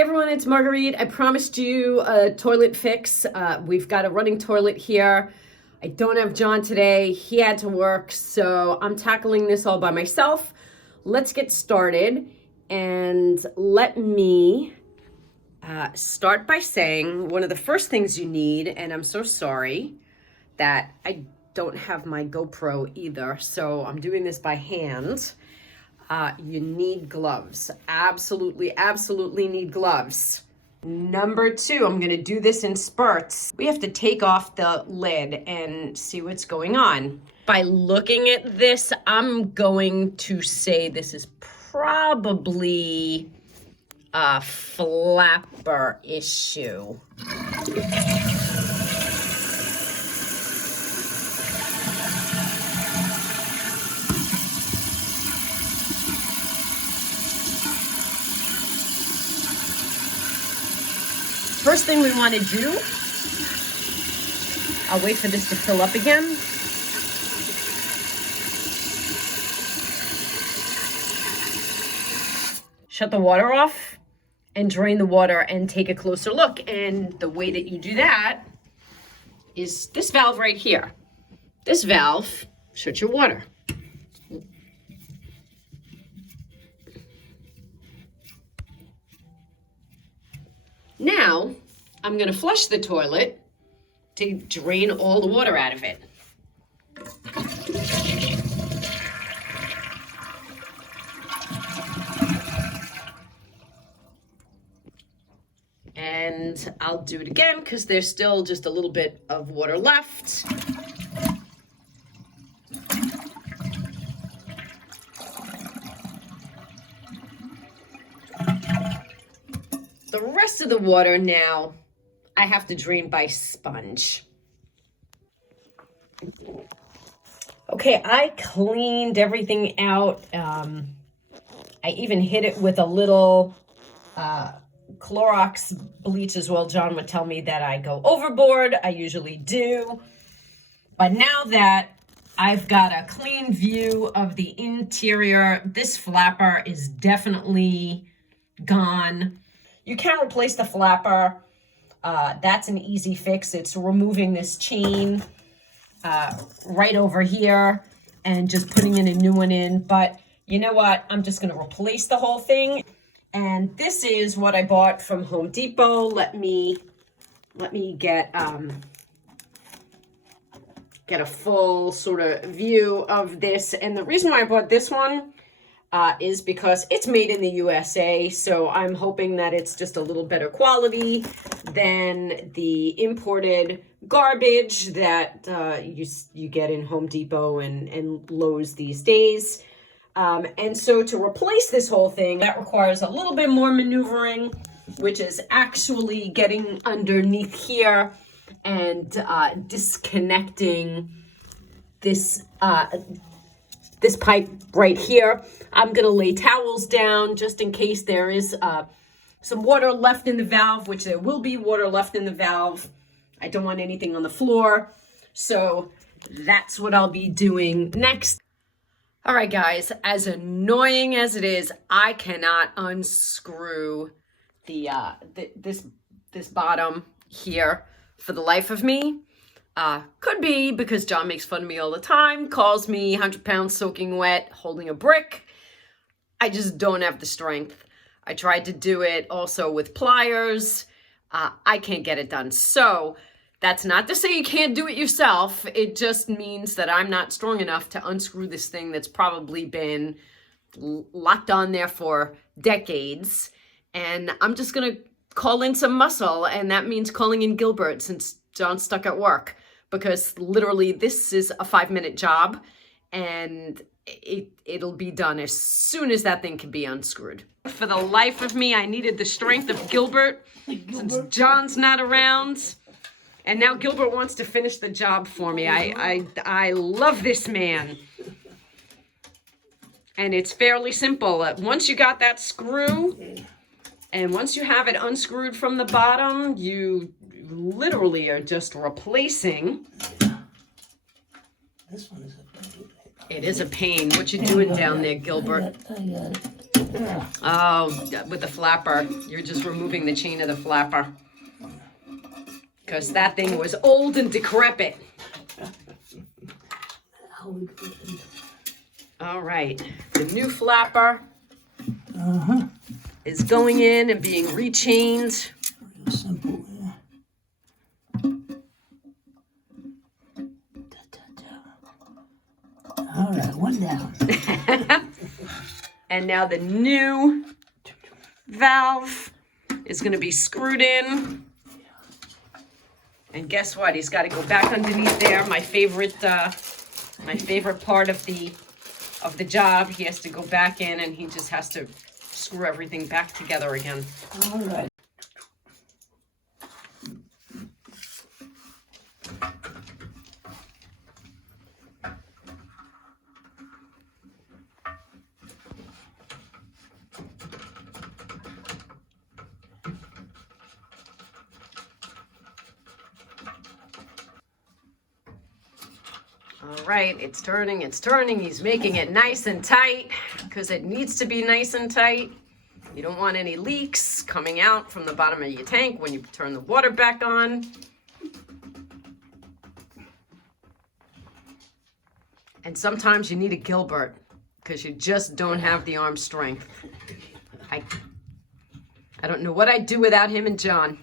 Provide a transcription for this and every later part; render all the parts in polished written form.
Hey everyone, it's Marguerite. I promised you a toilet fix. We've got a running toilet here. I don't have John today. He had to work, so I'm tackling this all by myself. Let's get started, and let me start by saying one of the first things you need, and I'm so sorry that I don't have my GoPro either, so I'm doing this by hand. You need gloves. Absolutely, absolutely need gloves. Number two, I'm gonna do this in spurts. We have to take off the lid and see what's going on. By looking at this, I'm going to say this is probably a flapper issue. First thing we want to do, I'll wait for this to fill up again. Shut the water off and drain the water and take a closer look. And the way that you do that is this valve right here. This valve shuts your water. Now, I'm gonna flush the toilet to drain all the water out of it. And I'll do it again because there's still just a little bit of water left. The rest of the water now, I have to drain by sponge. Okay, I cleaned everything out. I even hit it with a little Clorox bleach as well. John would tell me that I go overboard. I usually do. But now that I've got a clean view of the interior, this flapper is definitely gone. You can replace the flapper. That's an easy fix. It's removing this chain right over here and just putting in a new one in. But you know what? I'm just going to replace the whole thing. And this is what I bought from Home Depot. Let me get a full sort of view of this. And the reason why I bought this one is because it's made in the USA, so I'm hoping that it's just a little better quality than the imported garbage that you get in Home Depot and Lowe's these days. And so to replace this whole thing, that requires a little bit more maneuvering, which is actually getting underneath here and disconnecting this pipe right here. I'm gonna lay towels down just in case there is some water left in the valve, which there will be water left in the valve. I don't want anything on the floor. So that's what I'll be doing next. All right, guys, as annoying as it is, I cannot unscrew this bottom here for the life of me. Could be because John makes fun of me all the time, calls me 100 pounds soaking wet, holding a brick. I just don't have the strength. I tried to do it also with pliers. I can't get it done. So that's not to say you can't do it yourself. It just means that I'm not strong enough to unscrew this thing that's probably been locked on there for decades. And I'm just going to call in some muscle, and that means calling in Gilbert since John's stuck at work, because literally this is a 5-minute job and it'll be done as soon as that thing can be unscrewed. For the life of me, I needed the strength of Gilbert since John's not around. And now Gilbert wants to finish the job for me. I love this man. And it's fairly simple. Once you got that screw, and once you have it unscrewed from the bottom, you literally are just replacing. This one is a pain. It is a pain. What you doing down there, Gilbert? I got it. Oh, with the flapper. You're just removing the chain of the flapper. Because that thing was old and decrepit. All right. The new flapper is going in and being rechained. Real simple, yeah. All right, one down. And now the new valve is going to be screwed in. And guess what? He's got to go back underneath there. My favorite part of the job. He has to go back in, and he just has to screw everything back together again. All right. All right, it's turning, it's turning. He's making it nice and tight because it needs to be nice and tight. You don't want any leaks coming out from the bottom of your tank when you turn the water back on. And sometimes you need a Gilbert because you just don't have the arm strength. I don't know what I'd do without him and John.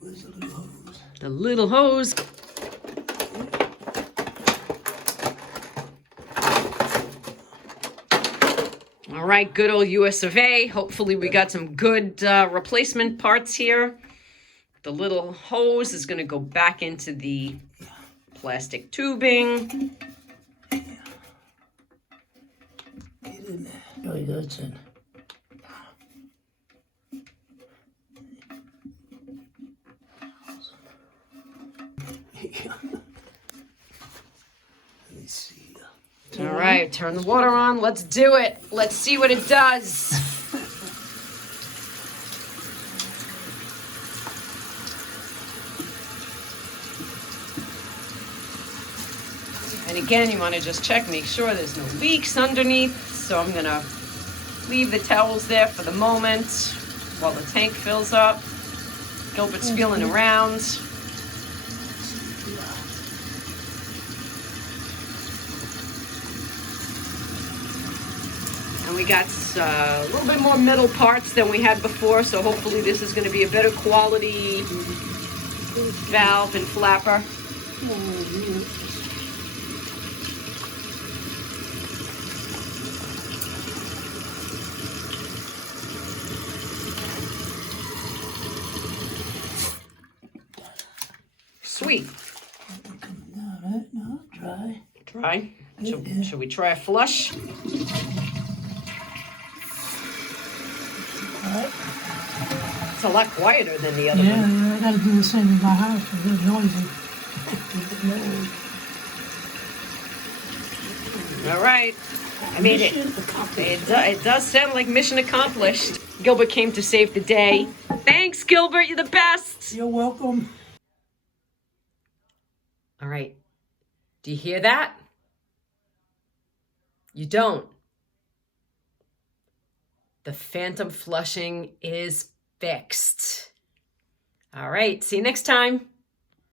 Where's the little hose? The little hose. All right, good old US of A. Hopefully we got some good replacement parts here. The little hose is going to go back into the plastic tubing. Get in there. Oh, yeah, that's in. Let me see. All right, turn the water on. Let's do it. Let's see what it does. And again, you want to just check, make sure there's no leaks underneath. So I'm going to leave the towels there for the moment while the tank fills up. Gilbert's feeling around. And we got a little bit more metal parts than we had before, so hopefully this is going to be a better quality valve and flapper. Sweet. All right, no, dry. Dry. Should we try a flush? All right. It's a lot quieter than the other one. Yeah, I gotta do the same in my house. It's really noisy. All right. I mean, it does sound like mission accomplished. Gilbert came to save the day. Thanks, Gilbert. You're the best. You're welcome. All right. Do you hear that? You don't. The phantom flushing is fixed. All right. See you next time.